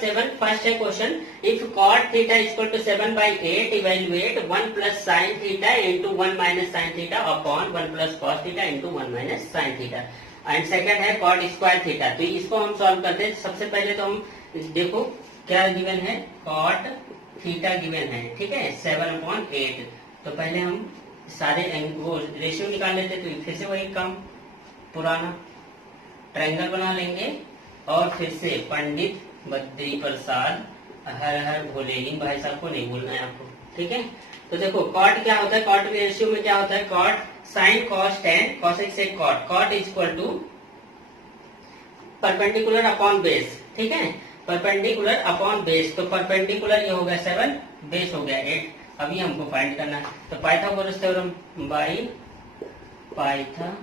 7 first है question, if cot theta equal to 7/8 evaluate 1 plus sine theta into 1 minus sine theta upon 1 plus cos theta into 1 minus sine theta. And second है cot square theta. तो इसको हम solve करते हैं। सबसे पहले तो हम देखो क्या गिवन है, cot थीटा गिवन है, ठीक है 7/8। तो पहले हम सारे वो रेशियो निकाल लेते, तो फिर से वही काम पुराना, ट्रायंगल बना लेंगे और फिर से पंडित बद्री प्रसाद हर हर भोले, इन भाई साहब को नहीं भूलना है आपको, ठीक है। तो देखो कॉट क्या होता है, कॉट के रेशियो में क्या होता है, cot sine cos tan cosec sec cot, cot is equal to perpendicular upon base, ठीक है, परपेंडिकुलर अपॉन बेस। तो परपेंडिकुलर ये हो गया 7, बेस हो गया 8। अभी हमको फाइंड करना है। तो Pythagoras theorem by Pythagoras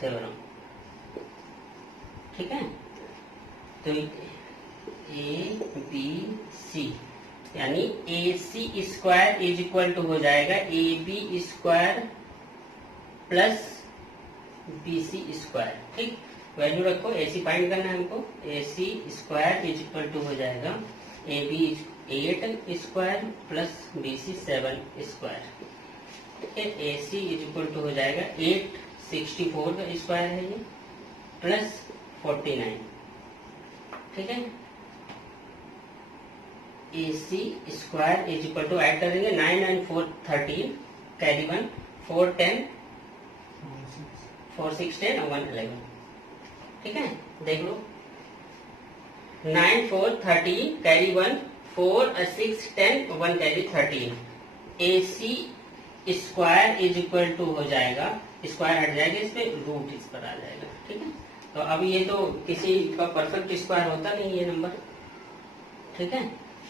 theorem, ठीक है। तो ए बी सी यानी A C square is equal to हो जाएगा A B square plus B C square, ठीक। वैल्यू रखो, ए सी फाइंड करना है हमको, A C square is equal to हो जाएगा A B 8 square plus B C 7 square, ठीक है। A C is equal to हो जाएगा 864 का स्क्वायर है ये प्लस 49, ठीक है। A C square is equal to add करेंगे 9 and 4 13, कैरी 1 4 10 4 6 10 और 1 11, ठीक है। देख लो 9 4 13 carry 1 4 6 10 1 carry 13। A C square is equal to हो जाएगा, स्क्वायर हट जाएगा, इस पे रूट इस पर आ जाएगा, ठीक है। तो अब ये तो किसी का परफेक्ट स्क्वायर होता नहीं ये नंबर, ठीक है।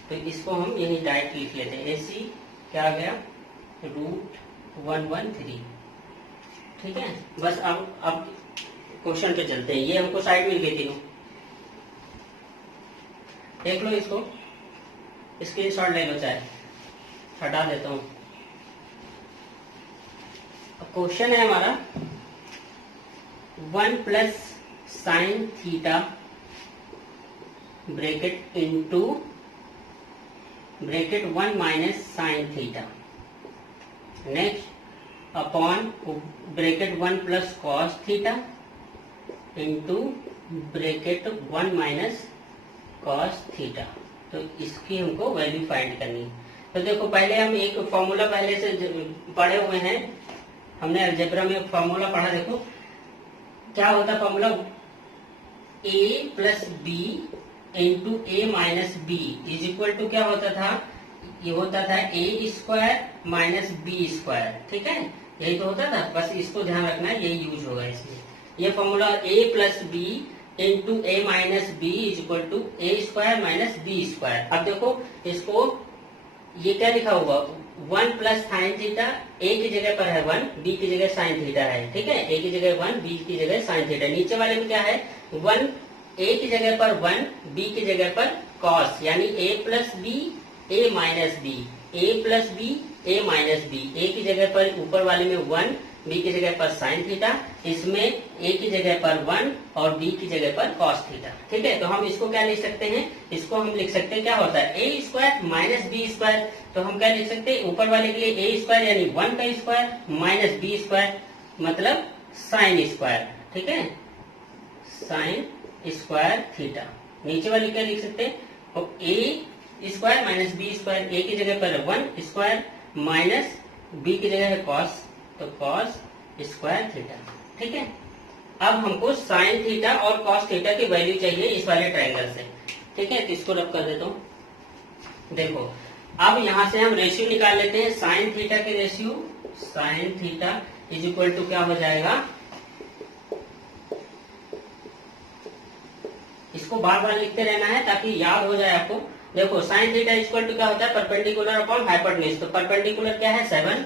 तो इसको हम यही डायरेक्ट लिख लेते हैं, ए सी क्या आ गया √113, ठीक है। बस अब क्वेश्चन पे चलते हैं। ये हमको साइड में लिखी तीनों, देख लो इसको, स्क्रीनशॉट ले लो, चाहे हटा देता हूं। क्वेश्चन है हमारा 1 plus sine theta bracket into bracket 1 minus sine theta, next upon bracket 1 plus cos theta into bracket 1 minus cos theta. तो इसकी हमको वैल्यू फाइंड करनी है। तो देखो पहले हम एक फॉर्मूला पहले से पढ़े हुए हैं, हमने अलजेब्रा में फॉर्मूला पढ़ा, देखो क्या होता है formula, a plus B into A minus B is equal to क्या होता था, ये होता था A square minus B square, ठीक है, यही तो होता था। बस इसको ध्यान रखना है, यही यूज होगा इसमें। ये formula a plus B into A minus B is equal to A square minus B square. अब देखो इसको, ये क्या लिखा होगा, 1 प्लस साइन थीटा, ए की जगह पर है 1, बी की जगह साइन थीटा है, ठीक है, ए की जगह 1, बी की जगह साइन थीटा। नीचे वाले में क्या है, 1 ए की जगह पर 1, बी की जगह पर कॉस, यानी ए प्लस बी ए माइनस बी, ए प्लस बी ए माइनस बी। ए की जगह पर ऊपर वाले में 1, बी की जगह पर साइन थीटा, इसमें ए की जगह पर 1 और बी की जगह पर कॉस थीटा, ठीक है। तो हम इसको क्या लिख सकते हैं, इसको हम लिख सकते हैं क्या होता है, ए स्क्वायर माइनस बी स्क्वायर। तो हम क्या लिख सकते हैं, ऊपर वाले के लिए ए स्क्वायर यानी 1 का स्क्वायर माइनस बी स्क्वायर मतलब साइन स्क्वायर, ठीक है, साइन स्क्वायर थीटा। नीचे वाले क्या लिख सकते हैं, और ए स्क्वायर माइनस बी स्क्वायर, ए की जगह पर 1 स्क्वायर माइनस बी की जगह है कॉस, तो कॉस स्क्वायर थीटा, ठीक है। अब हमको साइन थीटा और कॉस थीटा की वैल्यू चाहिए इस वाले ट्रायंगल से, ठीक है। तो इसको रब कर देता हूं। देखो अब यहां से हम रेशियो निकाल लेते हैं, साइन थीटा के ratio, sine theta is equal to क्या हो जाएगा, इसको बार बार लिखते रहना है ताकि याद हो जाए आपको। देखो साइन थीटा इक्वल टू क्या होता है, परपेंडिकुलर अपॉन हाइपोटेन्यूज। तो परपेंडिकुलर क्या है 7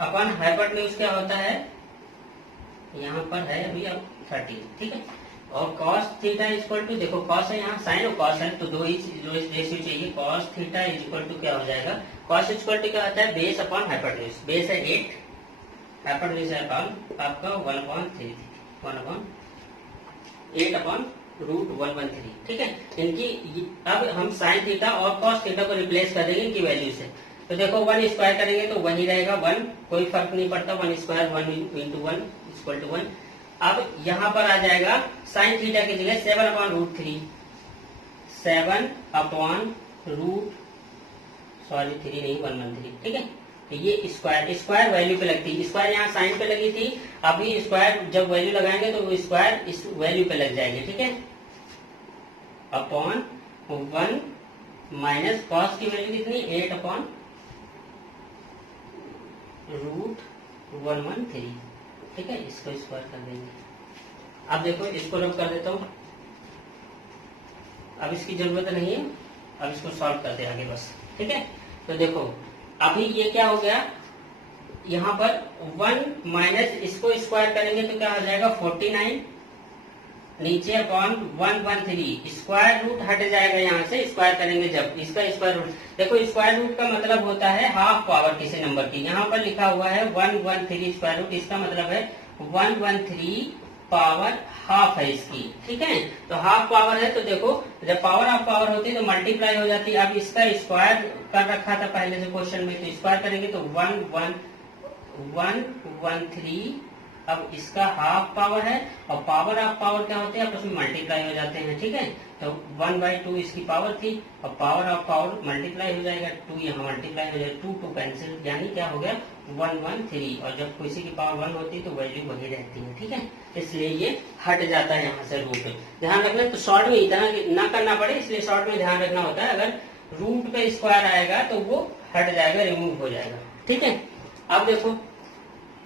अपॉन हाइपोटेन्यूज क्या होता है, यहाँ पर है अभी अब 13, ठीक है। और कॉस थीटा इक्वल टू, देखो कॉस है यहाँ, साइन और कॉस है, तो दो ही रेशियो चाहिए। कॉस थीटा इक्वल टू क्या हो जाएगा, कॉस इक्वल टू क्या होता है, बेस अपॉन हाइपोटेन्यूज। बेस है 8, हाइपोटेन्यूज है आपका 1/3, 1/3, 8/√113। ठीक है, इनकी अब हम साइन थीटा और कॉस थीटा को रिप्लेस कर देंगे इनकी वैल्यू से। तो देखो 1 स्क्वायर करेंगे तो वही रहेगा 1, कोई फर्क नहीं पड़ता, 1 स्क्वायर 1 इंटू 1 इक्वल टू 1। अब यहाँ पर आ जाएगा साइन थीटा की जगह 7/√3, 113। ठीक है, तो ये स्क्वायर वैल्यू पे लगती है, स्क्वायर यहाँ साइन पे लगी थी, अभी स्क्वायर जब वैल्यू लगाएंगे तो वो स्क्वायर इस वैल्यू पे लग जाएगी। ठीक है, अपॉन 1 माइनस कॉस की वैल्यू कितनी 8/√113। ठीक है, इसको स्क्वायर कर देंगे। अब देखो इसको रब कर देता हूं, अब इसकी जरूरत नहीं है, अब इसको सॉल्व करते आगे बस। ठीक है, तो देखो अभी ये क्या हो गया, यहाँ पर 1 माइनस इसको स्क्वायर करेंगे तो क्या हो जाएगा 49, नीचे अपॉन 113, स्क्वायर रूट हट जाएगा यहाँ से, स्क्वायर करेंगे जब इसका स्क्वायर रूट। देखो स्क्वायर रूट का मतलब होता है हाफ पावर किसी नंबर की, यहाँ पर लिखा हुआ है 113 स्क्वायर रूट, इसका मतलब है 113 पावर हाफ है इसकी। ठीक है, तो हाफ पावर है तो देखो जब पावर हाफ पावर होती है तो मल्टीप्लाई हो जाती है। अब इसका स्क्वायर कर रखा था पहले से क्वेश्चन में, तो स्क्वायर करेंगे तो 113, अब इसका हाफ पावर है और पावर हाफ पावर क्या होते हैं आपस में मल्टीप्लाई हो जाते हैं। ठीक है, तो 1/2 इसकी पावर थी और पावर ऑफ पावर मल्टीप्लाई हो जाएगा, 2 यहाँ मल्टीप्लाई हो जाएगा, 2 कैंसिल, यानी क्या हो गया 113। और जब किसी की पावर 1 होती है तो वैल्यू वही रहती है। ठीक है, इसलिए ये हट जाता है यहाँ से रूट। ध्यान रखना, तो शॉर्ट में इतना ना करना पड़े, इसलिए शॉर्ट में ध्यान रखना होता है, अगर रूट पे स्क्वायर आएगा तो वो हट जाएगा, रिमूव हो जाएगा। ठीक है, अब देखो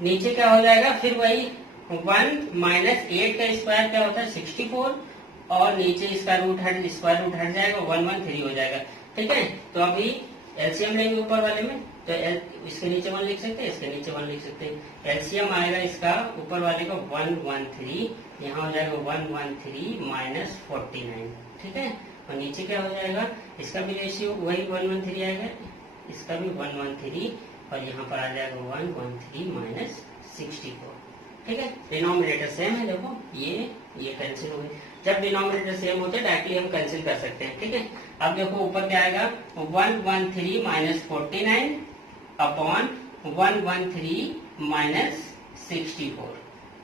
नीचे क्या हो जाएगा, फिर वही 1 माइनस 8 का स्क्वायर क्या होता है 64, और नीचे इसका स्क्वायर रूट हट जाएगा, 113 हो जाएगा। ठीक है, तो अभी एलसीएम लेंगे ऊपर वाले में, तो इसके नीचे 1 लिख सकते हैं, इसके नीचे 1 लिख सकते हैं। एलसीएम आएगा इसका ऊपर वाले का 113, यहाँ हो जाएगा 113 माइनस 49। ठीक है, और नीचे क्या हो जाएगा, इसका भी रेशियो वही 113 आएगा, इसका भी 113, और यहाँ पर आ जाएगा 113 माइनस 64। ठीक है, डिनोमिनेटर सेम है, देखो ये कैंसिल हो गई। जब डिनोमिनेटर सेम होते हैं डायरेक्टली हम कैंसिल कर सकते हैं। ठीक है, अब देखो ऊपर क्या आएगा 113 माइनस 49 अपॉन 113 माइनस 64।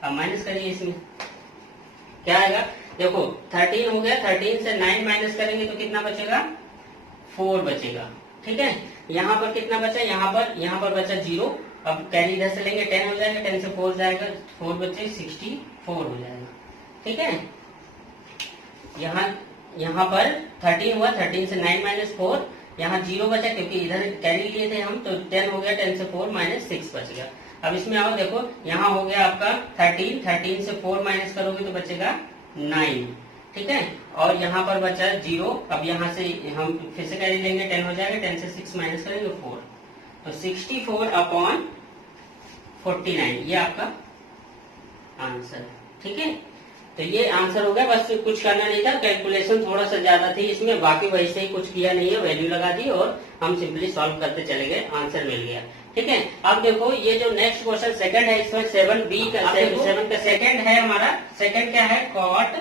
अब माइनस करिए, इसमें क्या आएगा, देखो 13 हो गया, 13 से 9 माइनस करेंगे तो कितना बचेगा 4 बचेगा। ठीक है, यहाँ पर कितना बचा, यहाँ पर बचा 0, अब कैरी इधर से लेंगे 10 हो जाएगा, 10 से 4 जाएगा, 4 बचे 64 हो जाएगा। ठीक है, यहाँ पर 13 हुआ, 13 से 9 माइनस 4, यहाँ 0 बचा क्योंकि इधर कैरी लिए थे हम, तो 10 हो गया, 10 से 4 माइनस 6 बच गया। अब इसमें आओ, देखो यहाँ हो गया आपका 13 से 4 माइनस करोगे तो बचेगा 9। ठीक है, और यहाँ पर बचा 0, अब यहाँ से हम फिर से कैरी लेंगे, 10 हो जाएगा, 10 से 6 माइनस करेंगे 4, तो 64 अपॉन 49 ये आपका आंसर है। ठीक है, तो ये आंसर हो गया, बस कुछ करना नहीं था, कैलकुलेशन थोड़ा सा ज्यादा थी इसमें, बाकी वैसे ही कुछ किया नहीं है, वैल्यू लगा दी और हम सिंपली सॉल्व करते चले गए, आंसर मिल गया। ठीक है, अब देखो ये जो नेक्स्ट क्वेश्चन सेकंड है, इसमें 7b का 7 का सेकंड है हमारा, सेकंड क्या है कॉट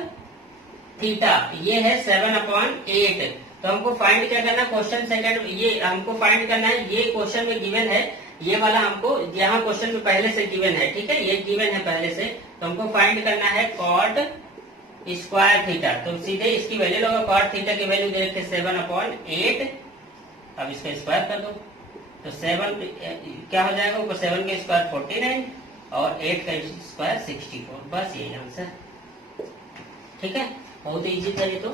थीटा, ये है 7/8। तो हमको फाइंड क्या करना, क्वेश्चन सेकंड ये हमको फाइंड करना है, ये क्वेश्चन में गिवन है, ये वाला हमको यहाँ क्वेश्चन में पहले से गिवन है। ठीक है, ये गिवन है पहले से, तो हमको फाइंड करना है कॉट स्क्वायर थीटा। तो सीधे इसकी वैल्यू लोगे, कॉट थीटा की वैल्यू दे रखे 7/8, अब इसका स्क्वायर कर दो, तो 7 क्या हो जाएगा, ऊपर 7 का स्क्वायर 49 और 8 का स्क्वायर 64, बस यही आंसर। ठीक है, बहुत इजी था ये तो।